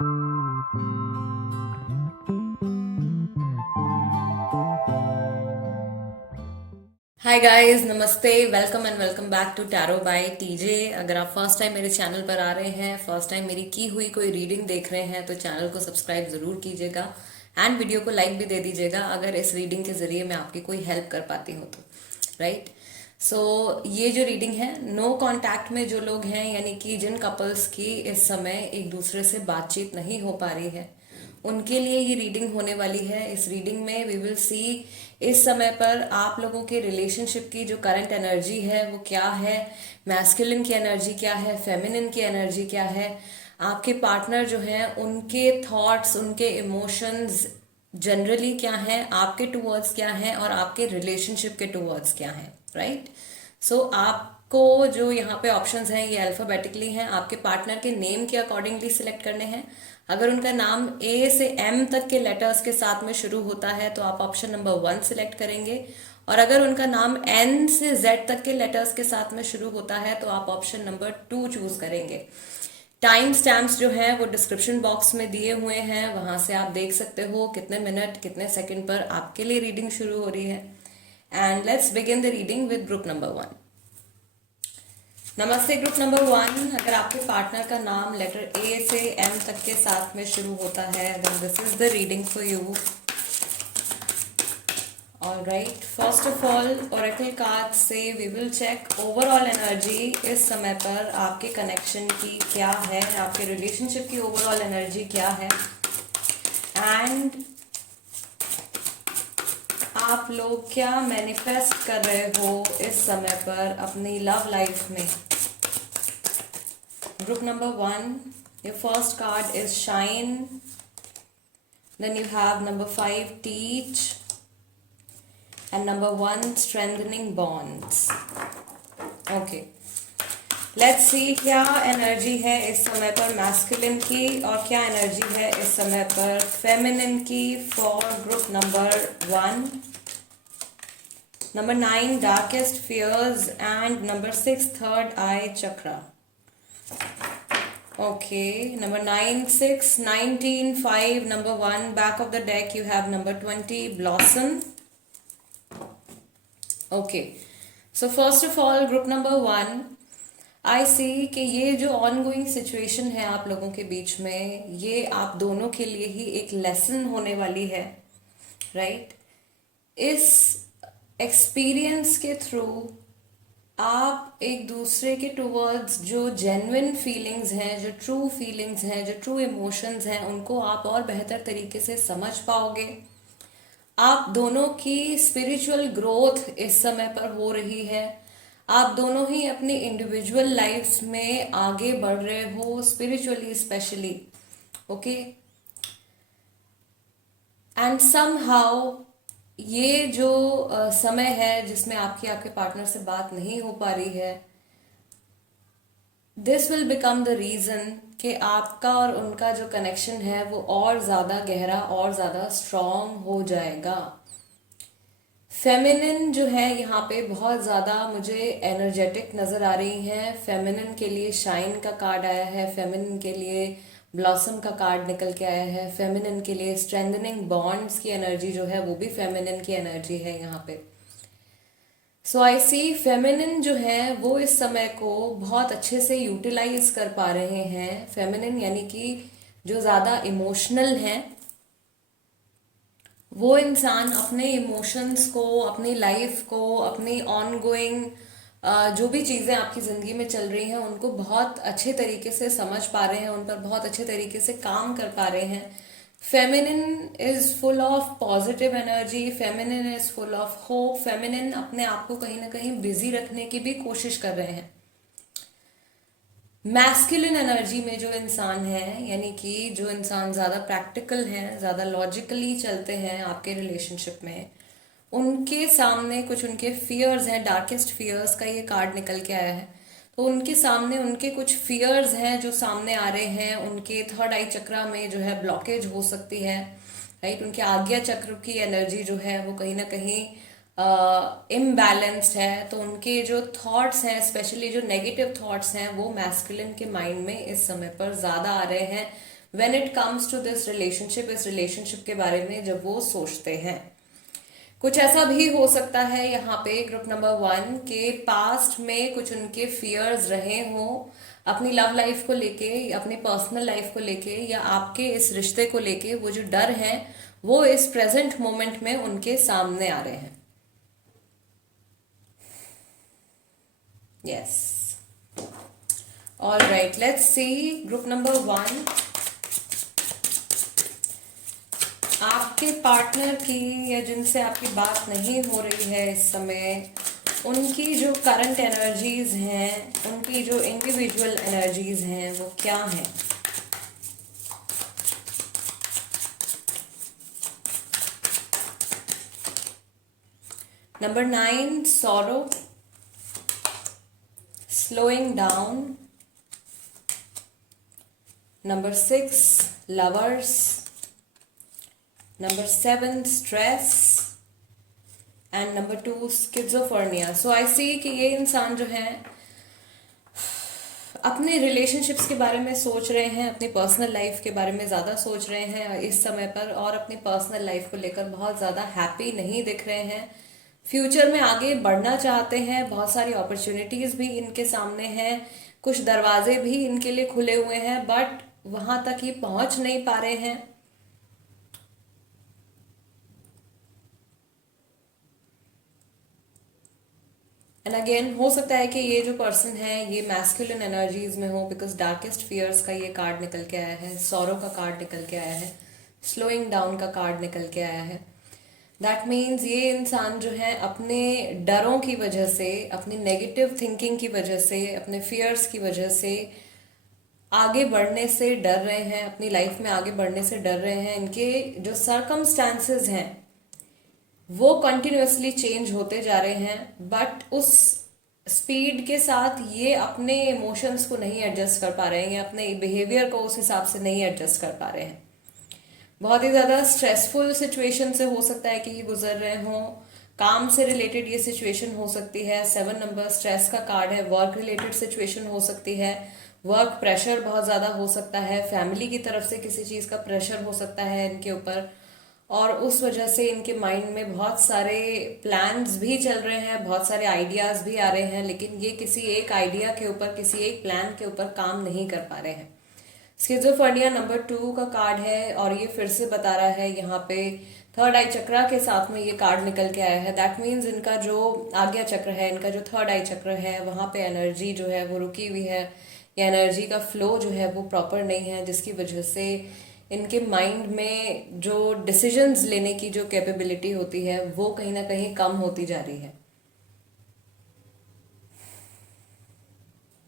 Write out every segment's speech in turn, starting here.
हाय guys, नमस्ते, welcome and welcome back to tarot by TJ. अगर आप फर्स्ट टाइम मेरे चैनल पर आ रहे हैं, फर्स्ट टाइम मेरी की हुई कोई रीडिंग देख रहे हैं, तो चैनल को सब्सक्राइब जरूर कीजिएगा एंड वीडियो को लाइक भी दे दीजिएगा अगर इस रीडिंग के जरिए मैं आपकी कोई हेल्प कर पाती हूँ तो। राइट। सो ये जो रीडिंग है, नो कांटेक्ट में जो लोग हैं, यानी कि जिन कपल्स की इस समय एक दूसरे से बातचीत नहीं हो पा रही है, उनके लिए ये रीडिंग होने वाली है। इस रीडिंग में वी विल सी इस समय पर आप लोगों के रिलेशनशिप की जो करंट एनर्जी है वो क्या है, मैस्कुलिन की एनर्जी क्या है, फेमिनिन की एनर्जी क्या है, आपके पार्टनर जो हैं उनके थॉट्स, उनके इमोशंस जनरली क्या हैं, आपके टूवर्ड्स क्या हैं और आपके रिलेशनशिप के टूवर्ड्स क्या हैं। राइट। सो आपको जो यहाँ पे ऑप्शंस हैं ये अल्फाबेटिकली हैं, आपके पार्टनर के नेम के अकॉर्डिंगली सिलेक्ट करने हैं। अगर उनका नाम ए से एम तक के लेटर्स के साथ में शुरू होता है तो आप ऑप्शन नंबर 1 सिलेक्ट करेंगे, और अगर उनका नाम एन से जेड तक के लेटर्स के साथ में शुरू होता है तो आप ऑप्शन नंबर 2 चूज करेंगे। टाइम स्टैम्प्स जो हैं वो डिस्क्रिप्शन बॉक्स में दिए हुए हैं, वहां से आप देख सकते हो कितने मिनट कितने सेकंड पर आपके लिए रीडिंग शुरू हो रही है। And let's begin the reading with group number 1। नमस्ते ग्रुप नंबर 1। अगर आपके पार्टनर का नाम लेटर ए से एम तक के साथ में शुरू होता है, then this is the reading for you. Alright, first of all oracle card से we will check overall energy इस समय पर आपके कनेक्शन की क्या है, आपके रिलेशनशिप की ओवरऑल एनर्जी क्या है, एंड आप लोग क्या मैनिफेस्ट कर रहे हो इस समय पर अपनी लव लाइफ में। Group number 1, your first card is Shine. Then you have number 5, Teach. And number 1, Strengthening Bonds. Okay. Let's see क्या एनर्जी है इस समय पर मैस्कुलिन की और क्या एनर्जी है इस समय पर फेमिनिन की for group number 1. Number 9, Darkest Fears. And number 6, Third Eye Chakra. Okay, number 9, 6, 19, 5, number 1. Back of the deck you have number 20, Blossom. Okay, so first of all group number 1, I see कि ये जो ongoing situation है आप लोगों के बीच में, ये आप दोनों के लिए ही एक लेसन होने वाली है। राइट। इस एक्सपीरियंस के थ्रू आप एक दूसरे के टूवर्ड्स जो जेन्युइन फीलिंग्स हैं, जो ट्रू फीलिंग्स हैं, जो ट्रू इमोशंस हैं, उनको आप और बेहतर तरीके से समझ पाओगे। आप दोनों की स्पिरिचुअल ग्रोथ इस समय पर हो रही है। आप दोनों ही अपनी इंडिविजुअल लाइफ्स में आगे बढ़ रहे हो, spiritually specially. Okay. And somehow ये जो समय है जिसमें आपके पार्टनर से बात नहीं हो पा रही है, this will become the reason कि आपका और उनका जो कनेक्शन है वो और ज्यादा गहरा और ज्यादा स्ट्रॉन्ग हो जाएगा। फेमिनिन जो है यहाँ पे बहुत ज्यादा मुझे एनर्जेटिक नजर आ रही है। फेमिनिन के लिए शाइन का कार्ड आया है, फेमिनिन के लिए ब्लॉसम का कार्ड निकल के आया है, फेमिनिन के लिए स्ट्रेंथनिंग बॉन्ड्स की एनर्जी जो है वो भी फेमिनिन की एनर्जी है यहाँ पे। सो आई सी फेमिनिन जो है वो इस समय को बहुत अच्छे से यूटिलाइज कर पा रहे हैं। फेमिनिन यानी कि जो ज्यादा इमोशनल हैं, वो इंसान अपने इमोशंस को, अपनी लाइफ को, अपनी ऑन गोइंग जो भी चीज़ें आपकी ज़िंदगी में चल रही हैं उनको बहुत अच्छे तरीके से समझ पा रहे हैं, उन पर बहुत अच्छे तरीके से काम कर पा रहे हैं। Feminine is full of positive energy, feminine is full of hope, feminine अपने आप को कहीं ना कहीं बिजी रखने की भी कोशिश कर रहे हैं। मैस्कुलिन एनर्जी में जो इंसान है, यानी कि जो इंसान ज़्यादा प्रैक्टिकल हैं, ज़्यादा लॉजिकली चलते हैं आपके रिलेशनशिप में, उनके सामने कुछ उनके फियर्स हैं। डार्केस्ट फियर्स का ये कार्ड निकल के आया है, तो उनके सामने उनके कुछ फियर्स हैं जो सामने आ रहे हैं। उनके थर्ड आई चक्रा में जो है ब्लॉकेज हो सकती है। राइट। उनके आज्ञा चक्र की एनर्जी जो है वो कहीं ना कहीं इम्बैलेंस्ड है, तो उनके जो थॉट्स हैं, स्पेशली जो नेगेटिव थॉट्स हैं, वो मैस्कुलिन के माइंड में इस समय पर ज़्यादा आ रहे हैं। When it comes to this relationship, इस रिलेशनशिप के बारे में जब वो सोचते हैं। कुछ ऐसा भी हो सकता है यहाँ पे ग्रुप नंबर 1 के पास्ट में कुछ उनके फियर्स रहे हो अपनी लव लाइफ को लेके, अपनी पर्सनल लाइफ को लेके, या आपके इस रिश्ते को लेके। वो जो डर है वो इस प्रेजेंट मोमेंट में उनके सामने आ रहे हैं। Yes, alright, let's see group number 1, आपके पार्टनर की या जिनसे आपकी बात नहीं हो रही है इस समय, उनकी जो करंट एनर्जीज हैं, उनकी जो इंडिविजुअल एनर्जीज हैं, वो क्या हैं। Number 9, sorrow, slowing down. Number 6, lovers. Number 7, stress. And number 2, schizophrenia. So I see कि ये इंसान जो है अपने रिलेशनशिप्स के बारे में सोच रहे हैं, अपनी पर्सनल लाइफ के बारे में ज़्यादा सोच रहे हैं इस समय पर, और अपनी पर्सनल लाइफ को लेकर बहुत ज़्यादा हैप्पी नहीं दिख रहे हैं। फ्यूचर में आगे बढ़ना चाहते हैं, बहुत सारी अपॉर्चुनिटीज़ भी इनके सामने हैं, कुछ दरवाजे भी इनके लिए खुले हुए हैं, बट वहां तक ये पहुंच नहीं पा रहे हैं। एंड अगेन हो सकता है कि ये जो पर्सन है ये मैस्कुलिन एनर्जीज में हो, बिकॉज डार्केस्ट फियर्स का ये कार्ड निकल के आया है, सॉरो का कार्ड निकल के आया है, स्लोइंग डाउन का कार्ड निकल के आया है। दैट मीन्स ये इंसान जो है अपने डरों की वजह से, अपनी नेगेटिव थिंकिंग की वजह से, अपने फियर्स की वजह से आगे बढ़ने से डर रहे हैं, अपनी लाइफ में आगे बढ़ने से डर रहे हैं। इनके जो सर्कमस्टांसेस हैं वो कंटिन्यूअसली चेंज होते जा रहे हैं, बट उस स्पीड के साथ ये अपने इमोशंस को नहीं एडजस्ट कर पा रहे हैं, या अपने बिहेवियर को उस हिसाब से नहीं एडजस्ट कर पा रहे हैं। बहुत ही ज़्यादा स्ट्रेसफुल सिचुएशन से हो सकता है कि ये गुजर रहे हों, काम से रिलेटेड ये सिचुएशन हो सकती है। 7 नंबर स्ट्रेस का कार्ड है, वर्क रिलेटेड सिचुएशन हो सकती है, वर्क प्रेशर बहुत ज़्यादा हो सकता है, फैमिली की तरफ से किसी चीज़ का प्रेशर हो सकता है इनके ऊपर, और उस वजह से इनके माइंड में बहुत सारे प्लान्स भी चल रहे हैं, बहुत सारे आइडियाज़ भी आ रहे हैं, लेकिन ये किसी एक आइडिया के ऊपर, किसी एक प्लान के ऊपर काम नहीं कर पा रहे हैं। स्किज़ोफ्रेनिया नंबर 2 का कार्ड है, और ये फिर से बता रहा है यहाँ पे थर्ड आई चक्रा के साथ में ये कार्ड निकल के आया है। दैट मीन्स इनका जो आज्ञा चक्र है, इनका जो थर्ड आई चक्र है, वहाँ पे एनर्जी जो है वो रुकी हुई है, या एनर्जी का फ्लो जो है वो प्रॉपर नहीं है, जिसकी वजह से इनके माइंड में जो डिसीजंस लेने की जो कैपेबिलिटी होती है वो कहीं ना कहीं कम होती जा रही है।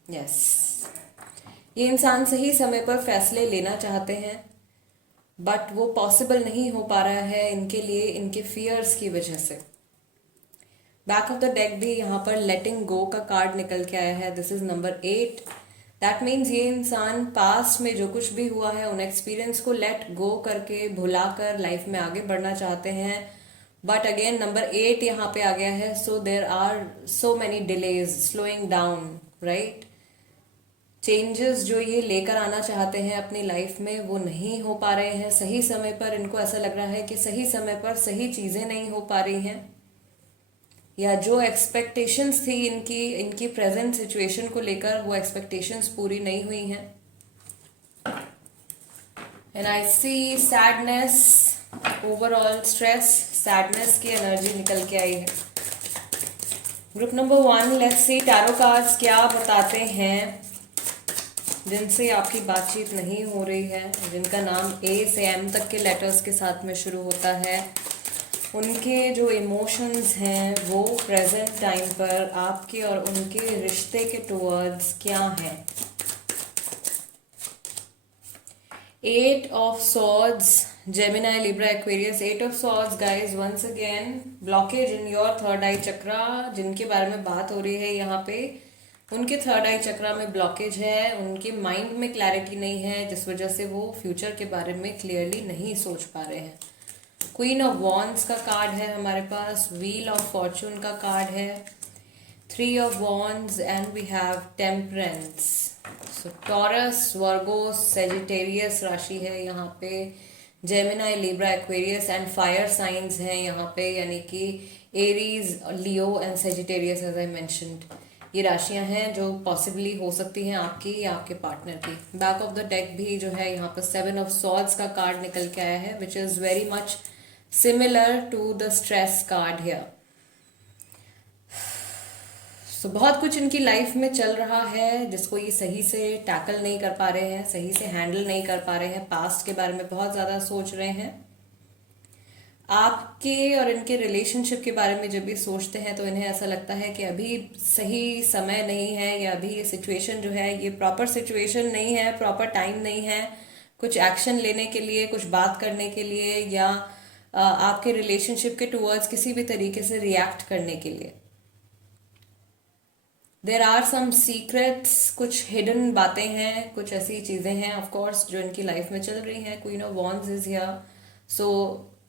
यस, ये इंसान सही समय पर फैसले लेना चाहते हैं, बट वो पॉसिबल नहीं हो पा रहा है इनके लिए, इनके फियर्स की वजह से। बैक ऑफ द डेक भी यहाँ पर लेटिंग गो का कार्ड निकल के आया है। This is number 8। That means ये इंसान पास्ट में जो कुछ भी हुआ है उन एक्सपीरियंस को लेट गो करके, भुलाकर लाइफ में आगे बढ़ना चाहते हैं। बट अगेन नंबर 8 यहाँ पे आ गया है, so there are so many delays, slowing down, right. Changes जो ये लेकर आना चाहते हैं अपनी लाइफ में वो नहीं हो पा रहे हैं सही समय पर। इनको ऐसा लग रहा है कि सही समय पर सही चीजें नहीं हो पा रही हैं, या जो एक्सपेक्टेशंस थी इनकी प्रेजेंट सिचुएशन को लेकर, वो एक्सपेक्टेशंस पूरी नहीं हुई हैं। And I see sadness, overall stress, sadness की एनर्जी निकल के आई है। Group number 1, let's see tarot cards क्या बताते हैं जिनसे आपकी बातचीत नहीं हो रही है, जिनका नाम A से M तक के लेटर्स के साथ में शुरू होता है। उनके जो इमोशंस हैं वो प्रेजेंट टाइम पर आपके और उनके रिश्ते के टुवर्ड्स क्या हैं। 8 of swords, Gemini, Libra, Aquarius. 8 of swords guys, once again blockage in your third eye chakra, जिनके बारे में बात हो रही है यहाँ पे, उनके थर्ड आई चक्रा में ब्लॉकेज है, उनके माइंड में क्लैरिटी नहीं है, जिस वजह से वो फ्यूचर के बारे में क्लियरली नहीं सोच पा रहे हैं। क्वीन ऑफ वॉन्ड्स का कार्ड है हमारे पास, व्हील ऑफ फॉर्चून का कार्ड है, 3 of Wands, and we have Temperance. So Taurus, Virgo, Sagittarius राशि है यहाँ पे, Gemini, Libra, Aquarius and fire signs हैं यहाँ पे, यानी कि Aries, Leo and Sagittarius as I mentioned. ये राशियां हैं जो पॉसिबली हो सकती हैं आपकी या आपके पार्टनर की। बैक ऑफ द डेक भी जो है यहाँ पर 7 ऑफ सॉर्ड्स का कार्ड निकल के आया है, which is very much similar to the stress card here. So बहुत कुछ इनकी लाइफ में चल रहा है जिसको ये सही से टैकल नहीं कर पा रहे हैं, सही से हैंडल नहीं कर पा रहे हैं। पास्ट के बारे में बहुत ज्यादा सोच रहे हैं। आपके और इनके रिलेशनशिप के बारे में जब भी सोचते हैं तो इन्हें ऐसा लगता है कि अभी सही समय नहीं है, या अभी ये सिचुएशन जो है ये प्रॉपर सिचुएशन नहीं है, प्रॉपर टाइम नहीं है कुछ एक्शन लेने के लिए, कुछ बात करने के लिए, या आपके रिलेशनशिप के टुवर्ड्स किसी भी तरीके से रिएक्ट करने के लिए। देर आर सम सीक्रेट्स, कुछ हिडन बातें हैं, कुछ ऐसी चीजें हैं ऑफ कोर्स जो इनकी लाइफ में चल रही हैं। Queen of wands is here. So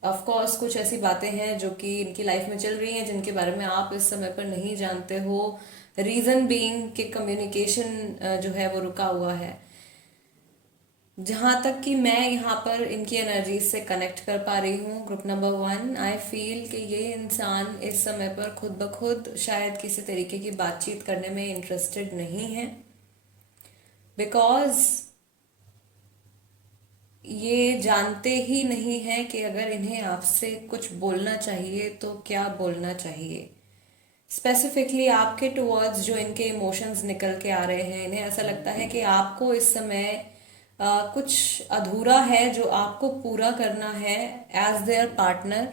of course कुछ ऐसी बातें हैं जो कि इनकी लाइफ में चल रही हैं जिनके बारे में आप इस समय पर नहीं जानते हो। रीजन बीइंग कि कम्युनिकेशन जो है वो रुका हुआ है। जहां तक कि मैं यहाँ पर इनकी एनर्जी से कनेक्ट कर पा रही हूँ, ग्रुप नंबर 1, आई फील कि ये इंसान इस समय पर खुद ब खुद शायद किसी तरीके की बातचीत करने में इंटरेस्टेड नहीं है, बिकॉज ये जानते ही नहीं है कि अगर इन्हें आपसे कुछ बोलना चाहिए तो क्या बोलना चाहिए। स्पेसिफिकली आपके टुवर्ड्स जो इनके इमोशंस निकल के आ रहे हैं, इन्हें ऐसा लगता है कि आपको इस समय कुछ अधूरा है जो आपको पूरा करना है एज देयर पार्टनर।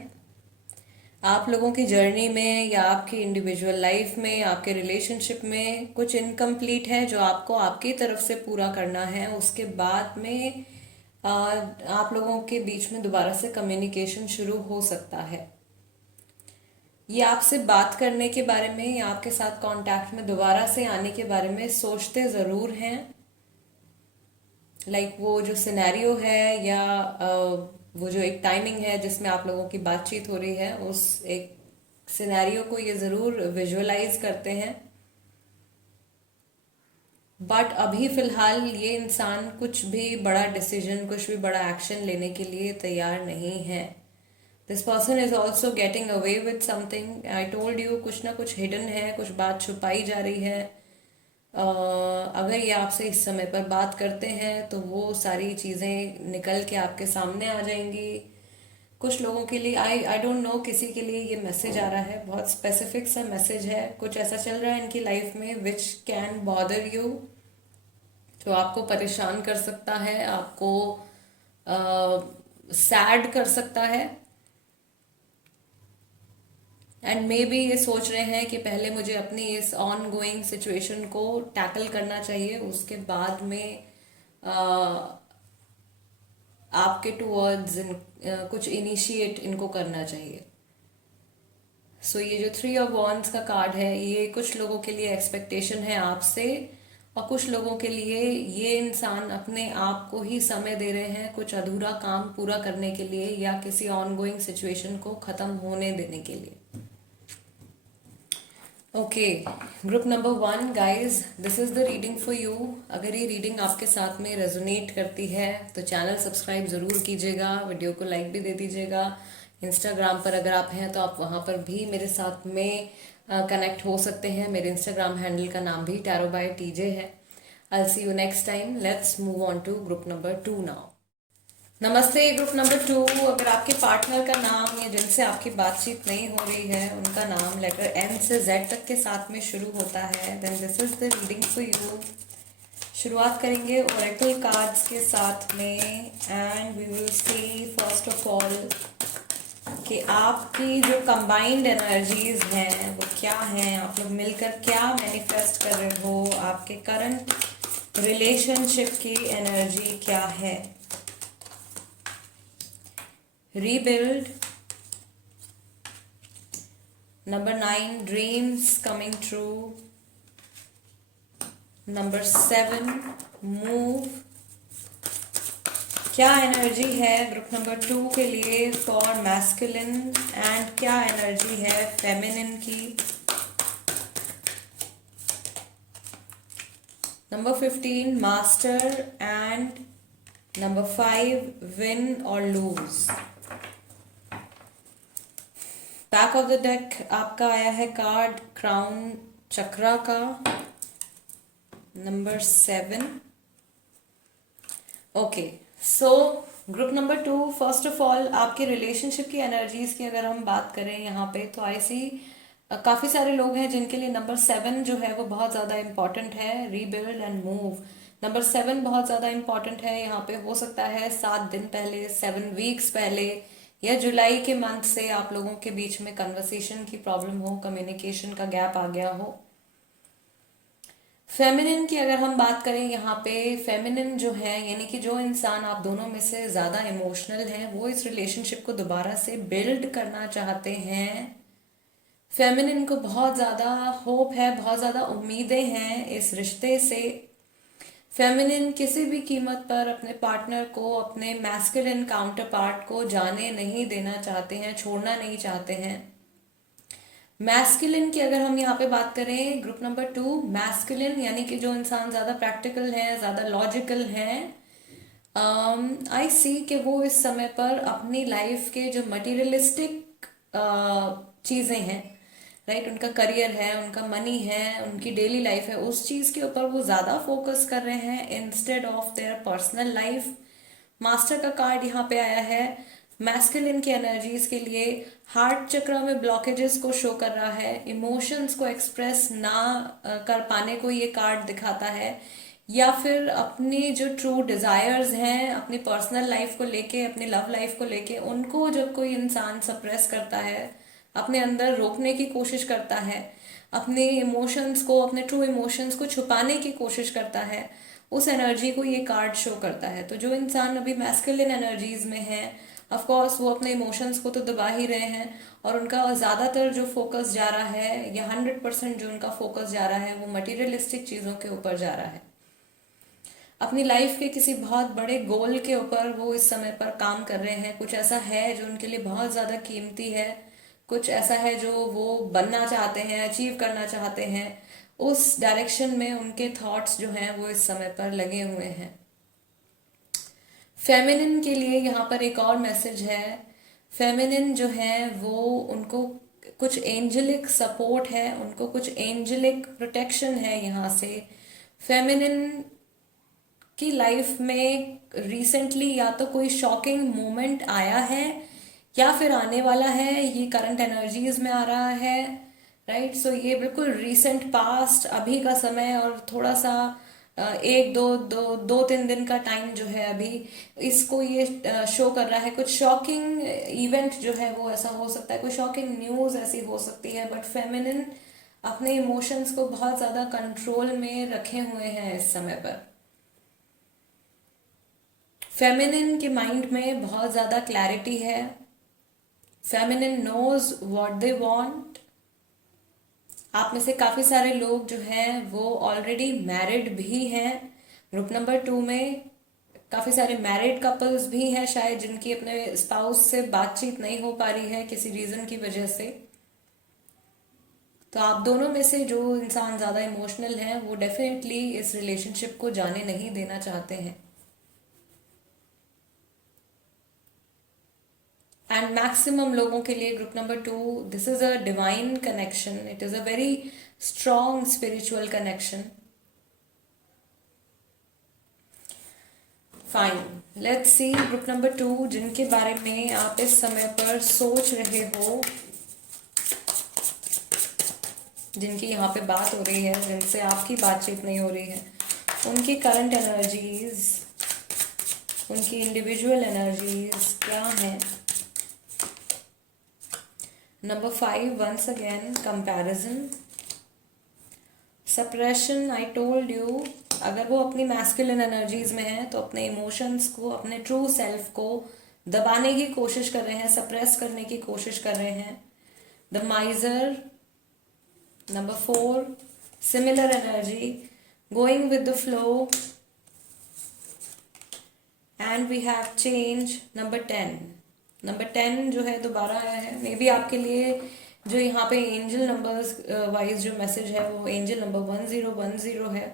आप लोगों की जर्नी में या आपकी इंडिविजुअल लाइफ में, आपके रिलेशनशिप में कुछ इनकम्प्लीट है जो आपको आपकी तरफ से पूरा करना है। उसके बाद में आप लोगों के बीच में दोबारा से कम्युनिकेशन शुरू हो सकता है। ये आपसे बात करने के बारे में या आपके साथ कांटेक्ट में दोबारा से आने के बारे में सोचते ज़रूर हैं। लाइक वो जो सिनेरियो है या वो जो एक टाइमिंग है जिसमें आप लोगों की बातचीत हो रही है, उस एक सिनेरियो को ये ज़रूर विजुअलाइज करते हैं। बट अभी फिलहाल ये इंसान कुछ भी बड़ा डिसीजन, कुछ भी बड़ा एक्शन लेने के लिए तैयार नहीं है। This person is also getting away with something. I told you, कुछ ना कुछ हिडन है, कुछ बात छुपाई जा रही है। अगर ये आपसे इस समय पर बात करते हैं तो वो सारी चीज़ें निकल के आपके सामने आ जाएंगी। कुछ लोगों के लिए आई डोंट नो, किसी के लिए ये मैसेज आ रहा है, बहुत स्पेसिफिक सा मैसेज है। कुछ ऐसा चल रहा है इनकी लाइफ में विच कैन बॉदर यू, जो आपको परेशान कर सकता है, आपको सैड कर सकता है। एंड मे बी ये सोच रहे हैं कि पहले मुझे अपनी इस ऑन गोइंग सिचुएशन को टैकल करना चाहिए, उसके बाद में आपके टुवर्ड्स कुछ इनिशिएट इनको करना चाहिए। सो ये जो 3 ऑफ वॉन्ड्स का कार्ड है, ये कुछ लोगों के लिए एक्सपेक्टेशन है आपसे, और कुछ लोगों के लिए ये इंसान अपने आप को ही समय दे रहे हैं कुछ अधूरा काम पूरा करने के लिए, या किसी ऑन गोइंग सिचुएशन को खत्म होने देने के लिए। Okay, group number 1 guys, this is the reading for you. अगर ये रीडिंग आपके साथ में रेजोनेट करती है तो चैनल सब्सक्राइब ज़रूर कीजिएगा, वीडियो को लाइक भी दे दीजिएगा। इंस्टाग्राम पर अगर आप हैं तो आप वहाँ पर भी मेरे साथ में कनेक्ट हो सकते हैं। मेरे इंस्टाग्राम हैंडल का नाम भी टैरो बाय टीजे है। I see you next time. Let's move on to group number 2 now. नमस्ते ग्रुप नंबर 2। अगर आपके पार्टनर का नाम या जिनसे आपकी बातचीत नहीं हो रही है उनका नाम लेटर एन से जेड तक के साथ में शुरू होता है, then this is the reading for you. शुरुआत करेंगे ओरेकल कार्ड्स के साथ में, and we will see first of all कि आपकी जो कंबाइंड एनर्जीज हैं वो क्या हैं, आप लोग मिलकर क्या मैनिफेस्ट कर रहे हो, आपके करंट रिलेशनशिप की एनर्जी क्या है। Rebuild. Number 9, dreams coming true. Number 7, move. क्या एनर्जी है ग्रुप नंबर 2 के लिए फॉर मैस्कुलिन, एंड क्या एनर्जी है फेमिनिन की। Number 15, master, and number 5, win or lose. Back of the deck आपका आया है कार्ड क्राउन चक्रा का, number 7. Okay, so group number 2, first of all आपके रिलेशनशिप की एनर्जीज की अगर हम बात करें यहाँ पे, तो आई सी काफी सारे लोग हैं जिनके लिए नंबर 7 जो है वो बहुत ज्यादा इंपॉर्टेंट है. रीबिल्ड एंड मूव, नंबर 7 बहुत ज्यादा इंपॉर्टेंट है यहाँ पे. हो सकता है 7 दिन पहले, 7 वीक्स पहले या जुलाई के मंथ से आप लोगों के बीच में कन्वर्सेशन की प्रॉब्लम हो, कम्युनिकेशन का गैप आ गया हो. फेमिनिन की अगर हम बात करें यहाँ पे, फेमिनिन जो है यानी कि जो इंसान आप दोनों में से ज्यादा इमोशनल है, वो इस रिलेशनशिप को दोबारा से बिल्ड करना चाहते हैं. फेमिनिन को बहुत ज्यादा होप है, बहुत ज्यादा उम्मीदें हैं इस रिश्ते से. फेमिनिन किसी भी कीमत पर अपने पार्टनर को, अपने मैस्कुलिन काउंटर पार्ट को जाने नहीं देना चाहते हैं, छोड़ना नहीं चाहते हैं. मैस्कुलिन की अगर हम यहाँ पे बात करें, ग्रुप नंबर 2, मैस्कुलिन यानी कि जो इंसान ज्यादा प्रैक्टिकल है, ज्यादा लॉजिकल है, आई सी कि वो इस समय पर अपनी लाइफ के जो मटीरियलिस्टिक चीजें हैं, राइट, उनका करियर है, उनका मनी है, उनकी डेली लाइफ है, उस चीज के ऊपर वो ज्यादा फोकस कर रहे हैं instead of their personal life. Master का कार्ड यहाँ पे आया है. मैस्कुलिन की एनर्जीज के लिए हार्ट चक्र में ब्लॉकेजेस को शो कर रहा है. इमोशंस को एक्सप्रेस ना कर पाने को ये कार्ड दिखाता है, या फिर अपनी जो ट्रू डिजायर्स हैं अपनी पर्सनल लाइफ को लेके, अपनी लव लाइफ को लेके, उनको जब कोई इंसान सप्रेस करता है, अपने अंदर रोकने की कोशिश करता है, अपने इमोशंस को, अपने ट्रू इमोशंस को छुपाने की कोशिश करता है, उस एनर्जी को ये कार्ड शो करता है. तो जो इंसान अभी मैस्कुलिन एनर्जीज में है, ऑफ कोर्स वो अपने इमोशंस को तो दबा ही रहे हैं, और उनका ज्यादातर जो फोकस जा रहा है, या 100% जो उनका फोकस जा रहा है, वो मटीरियलिस्टिक चीजों के ऊपर जा रहा है. अपनी लाइफ के किसी बहुत बड़े गोल के ऊपर वो इस समय पर काम कर रहे हैं. कुछ ऐसा है जो उनके लिए बहुत ज्यादा कीमती है, कुछ ऐसा है जो वो बनना चाहते हैं, अचीव करना चाहते हैं. उस डायरेक्शन में उनके थॉट्स जो हैं वो इस समय पर लगे हुए हैं. फेमिनिन के लिए यहाँ पर एक और मैसेज है. फेमिनिन जो है वो, उनको कुछ एंजेलिक सपोर्ट है, उनको कुछ एंजेलिक प्रोटेक्शन है यहाँ से. फेमिनिन की लाइफ में रिसेंटली या तो कोई शॉकिंग मोमेंट आया है या फिर आने वाला है, ये करंट एनर्जीज में आ रहा है, राइट. सो ये बिल्कुल रिसेंट पास्ट, अभी का समय, और थोड़ा सा एक दो दो दो तीन दिन का टाइम जो है अभी, इसको ये शो कर रहा है. कुछ शॉकिंग इवेंट जो है वो ऐसा हो सकता है, कोई शॉकिंग न्यूज ऐसी हो सकती है. बट फेमिनिन अपने इमोशंस को बहुत ज्यादा कंट्रोल में रखे हुए हैं इस समय पर. फेमिनिन के माइंड में बहुत ज्यादा क्लैरिटी है. Feminine knows what they want. आप में से काफी सारे लोग जो हैं वो ऑलरेडी मैरिड भी हैं. ग्रुप नंबर 2 में काफी सारे मैरिड कपल्स भी हैं शायद, जिनकी अपने स्पाउस से बातचीत नहीं हो पा रही है किसी रीजन की वजह से. तो आप दोनों में से जो इंसान ज्यादा इमोशनल है वो डेफिनेटली इस रिलेशनशिप को जाने नहीं देना चाहते हैं. एंड मैक्सिमम लोगों के लिए group number 2, this is a divine connection. It is a very strong spiritual connection. Fine, let's see group number 2, जिनके बारे में आप इस समय पर सोच रहे हो, जिनकी यहाँ पे बात हो रही है, जिनसे आपकी बातचीत नहीं हो रही है, उनकी करंट एनर्जीज, उनकी इंडिविजुअल एनर्जीज क्या है. Number 5, once again, comparison. Suppression, I told you, अगर वो अपनी मैस्कुलिन एनर्जीज में है तो अपने इमोशंस को, अपने ट्रू सेल्फ को दबाने की कोशिश कर रहे हैं, सप्रेस करने की कोशिश कर रहे हैं. The miser, number 4, similar energy, going with the flow, and we have change. Number 10, number 10 जो है दोबारा आया है. मे बी आपके लिए जो यहाँ पे एंजल नंबर्स वाइज जो मैसेज है वो एंजल नंबर 1010 है.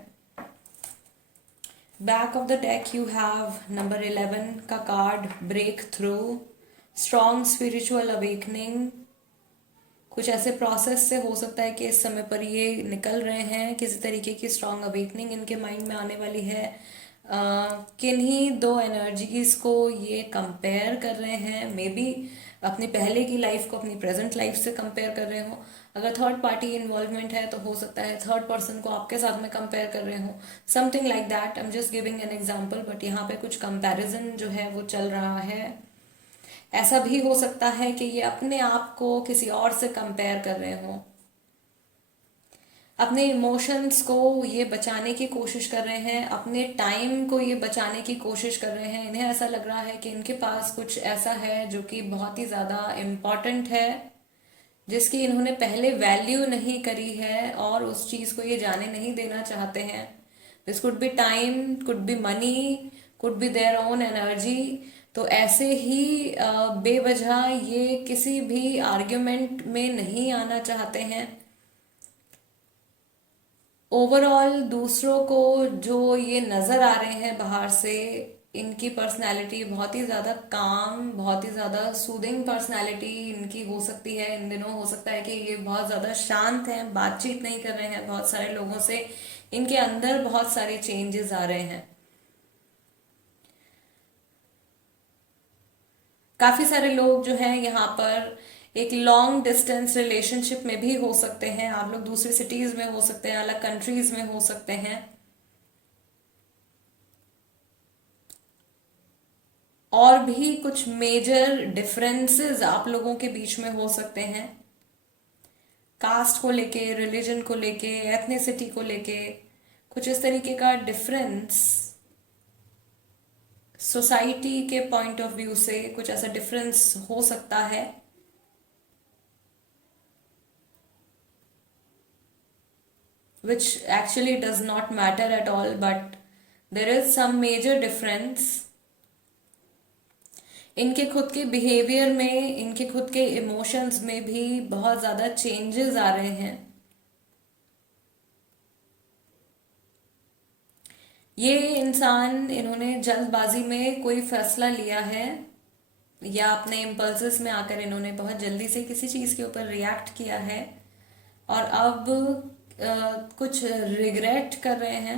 Back of the deck you have number 11 का card, breakthrough, strong spiritual awakening. कुछ ऐसे प्रोसेस से हो सकता है कि इस समय पर ये निकल रहे हैं, किसी तरीके की स्ट्रॉन्ग अवेकनिंग इनके माइंड में आने वाली है। किन्हीं दो एनर्जीज को ये कंपेयर कर रहे हैं, मे बी अपनी पहले की लाइफ को अपनी प्रेजेंट लाइफ से कंपेयर कर रहे हो। अगर थर्ड पार्टी इन्वॉल्वमेंट है तो हो सकता है थर्ड पर्सन को आपके साथ में कंपेयर कर रहे हो, something like that. I am just giving an example, but यहाँ पे कुछ कंपैरिजन जो है वो चल रहा है। ऐसा भी हो सकता है कि ये अपने आप को किसी और से कंपेयर कर रहे हो, अपने इमोशंस को ये बचाने की कोशिश कर रहे हैं, अपने टाइम को ये बचाने की कोशिश कर रहे हैं। इन्हें ऐसा लग रहा है कि इनके पास कुछ ऐसा है जो कि बहुत ही ज़्यादा इम्पॉर्टेंट है, जिसकी इन्होंने पहले वैल्यू नहीं करी है और उस चीज़ को ये जाने नहीं देना चाहते हैं। This could be time, could be money, could be their own energy. तो ऐसे ही बेवजह ये किसी भी आर्ग्यूमेंट में नहीं आना चाहते हैं। ओवरऑल दूसरों को जो ये नज़र आ रहे हैं बाहर से, इनकी पर्सनालिटी बहुत ही ज़्यादा काम, बहुत ही ज़्यादा सूदिंग पर्सनालिटी इनकी हो सकती है। इन दिनों हो सकता है कि ये बहुत ज़्यादा शांत हैं, बातचीत नहीं कर रहे हैं बहुत सारे लोगों से, इनके अंदर बहुत सारे चेंजेस आ रहे हैं। काफ़ी सारे लोग जो हैं यहाँ पर एक लॉन्ग डिस्टेंस रिलेशनशिप में भी हो सकते हैं। आप लोग दूसरी सिटीज़ में हो सकते हैं, अलग कंट्रीज में हो सकते हैं, और भी कुछ मेजर डिफरेंसेस आप लोगों के बीच में हो सकते हैं, कास्ट को लेके, रिलीजन को लेके, एथनिसिटी को लेके। कुछ इस तरीके का डिफरेंस सोसाइटी के पॉइंट ऑफ व्यू से कुछ ऐसा डिफरेंस हो सकता है। which actually does not matter at all, but there is some major difference इनके खुद के बिहेवियर में, इनके खुद के इमोशंस में भी बहुत ज़्यादा चेंजेस आ रहे हैं। ये इंसान, इन्होंने जल्दबाजी में कोई फैसला लिया है या अपने इम्पल्सेस में आकर इन्होंने बहुत जल्दी से किसी चीज़ के ऊपर रिएक्ट किया है और अब कुछ रिग्रेट कर रहे हैं।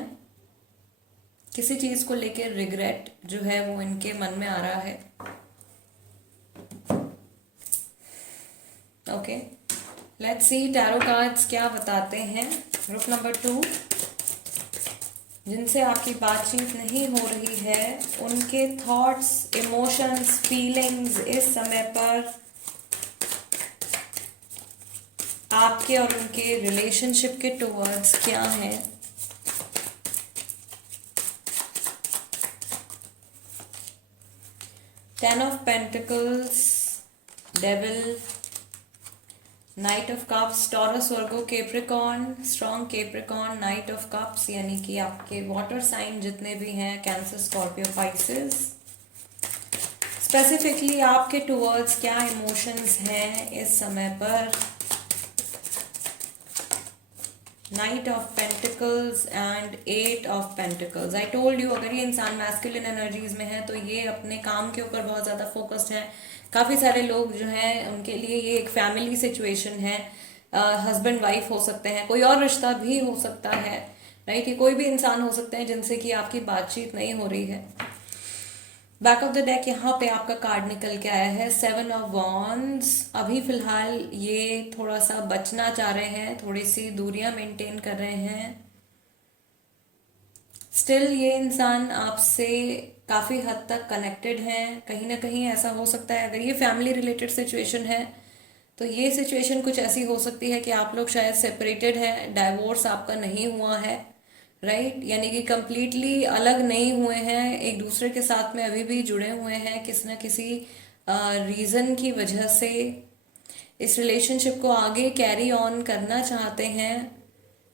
किसी चीज़ को लेकर रिग्रेट जो है वो इनके मन में आ रहा है। Okay, let's see tarot cards क्या बताते हैं। ग्रुप नंबर 2, जिनसे आपकी बातचीत नहीं हो रही है, उनके थॉट्स, इमोशंस, फीलिंग्स इस समय पर आपके और उनके रिलेशनशिप के टुवर्ड्स क्या हैं। Ten of pentacles, devil, night of cups, taurus, Virgo, Capricorn, strong Capricorn, night of cups, यानी कि आपके वाटर साइन जितने भी हैं, कैंसर, स्कॉर्पियो, पाइसेस। स्पेसिफिकली आपके टुवर्ड्स क्या इमोशंस हैं इस समय पर। Night of pentacles and 8 of pentacles. I told you, अगर ये इंसान मैस्कुलिन एनर्जीज में है तो ये अपने काम के ऊपर बहुत ज़्यादा फोकस्ड है। काफ़ी सारे लोग जो हैं उनके लिए ये एक फैमिली सिचुएशन है। हस्बैंड वाइफ हो सकते हैं, कोई और रिश्ता भी हो सकता है, राइट। ये कोई भी इंसान हो सकते हैं जिनसे कि आपकी बातचीत नहीं हो रही है। बैक ऑफ द डेक यहाँ पे आपका कार्ड निकल के आया है 7 ऑफ वॉन्ड्स। अभी फिलहाल ये थोड़ा सा बचना चाह रहे हैं, थोड़ी सी दूरियां मेंटेन कर रहे हैं। स्टिल ये इंसान आपसे काफ़ी हद तक कनेक्टेड हैं। कहीं ना कहीं ऐसा हो सकता है, अगर ये फैमिली रिलेटेड सिचुएशन है तो ये सिचुएशन कुछ ऐसी हो सकती है कि आप लोग शायद सेपरेटेड हैं, डाइवोर्स आपका नहीं हुआ है, राइट। यानी कि कंप्लीटली अलग नहीं हुए हैं, एक दूसरे के साथ में अभी भी जुड़े हुए हैं किसी न किसी रीज़न की वजह से। इस रिलेशनशिप को आगे कैरी ऑन करना चाहते हैं,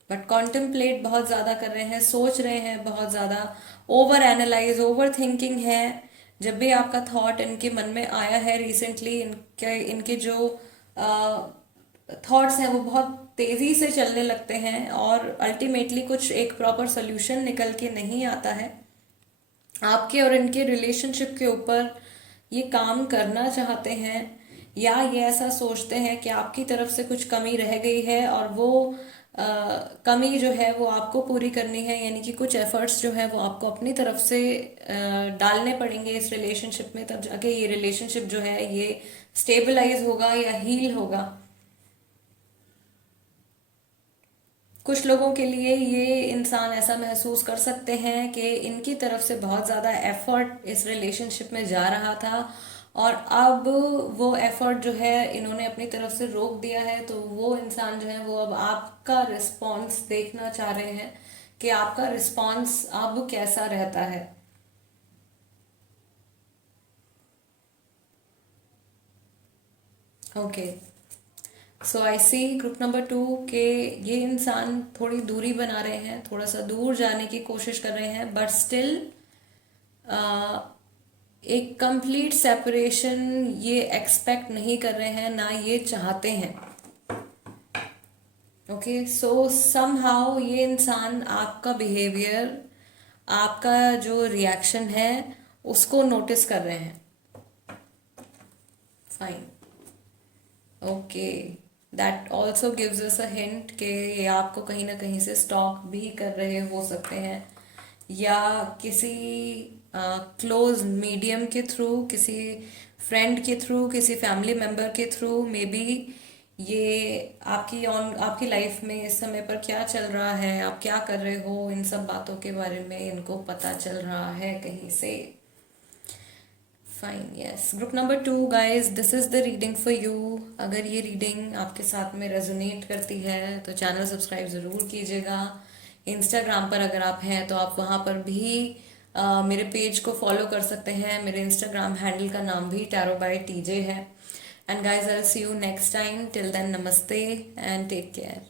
बट कॉन्टेम्पलेट बहुत ज़्यादा कर रहे हैं, सोच रहे हैं बहुत ज़्यादा, ओवर एनालाइज, ओवर थिंकिंग है। जब भी आपका थॉट इनके मन में आया है रिसेंटली, इनके जो थॉट्स हैं वो बहुत तेज़ी से चलने लगते हैं और अल्टीमेटली कुछ एक प्रॉपर सोल्यूशन निकल के नहीं आता है। आपके और इनके रिलेशनशिप के ऊपर ये काम करना चाहते हैं, या ये ऐसा सोचते हैं कि आपकी तरफ से कुछ कमी रह गई है और वो कमी जो है वो आपको पूरी करनी है, यानी कि कुछ एफर्ट्स जो है वो आपको अपनी तरफ से डालने पड़ेंगे इस रिलेशनशिप में, तब जाके ये रिलेशनशिप जो है ये स्टेबलाइज होगा या हील होगा। कुछ लोगों के लिए ये इंसान ऐसा महसूस कर सकते हैं कि इनकी तरफ से बहुत ज़्यादा एफर्ट इस रिलेशनशिप में जा रहा था, और अब वो एफर्ट जो है इन्होंने अपनी तरफ से रोक दिया है, तो वो इंसान जो है वो अब आपका रिस्पॉन्स देखना चाह रहे हैं कि आपका रिस्पॉन्स अब कैसा रहता है। Okay, so I C group number 2 के ये इंसान थोड़ी दूरी बना रहे हैं, थोड़ा सा दूर जाने की कोशिश कर रहे हैं, बट स्टिल एक कंप्लीट सेपरेशन ये एक्सपेक्ट नहीं कर रहे हैं, ना ये चाहते हैं। ओके, सो समहाउ ये इंसान आपका बिहेवियर, आपका जो रिएक्शन है उसको नोटिस कर रहे हैं। Fine, okay, that also gives us a hint कि ये आपको कहीं ना कहीं से स्टॉक भी कर रहे हो सकते हैं, या किसी क्लोज मीडियम के थ्रू, किसी फ्रेंड के थ्रू, किसी फैमिली मेम्बर के थ्रू, मे बी ये आपकी लाइफ में इस समय पर क्या चल रहा है, आप क्या कर रहे हो, इन सब बातों के बारे में इनको पता चल रहा है कहीं से। Fine, yes, group number 2 guys, this is the reading for you. अगर ये रीडिंग आपके साथ में रेजोनेट करती है तो चैनल सब्सक्राइब ज़रूर कीजिएगा। इंस्टाग्राम पर अगर आप हैं तो आप वहाँ पर भी मेरे पेज को फॉलो कर सकते हैं। मेरे इंस्टाग्राम हैंडल का नाम भी टैरो बाय टीजे है। And guys, I will see you next time. Till then, नमस्ते एंड टेक केयर।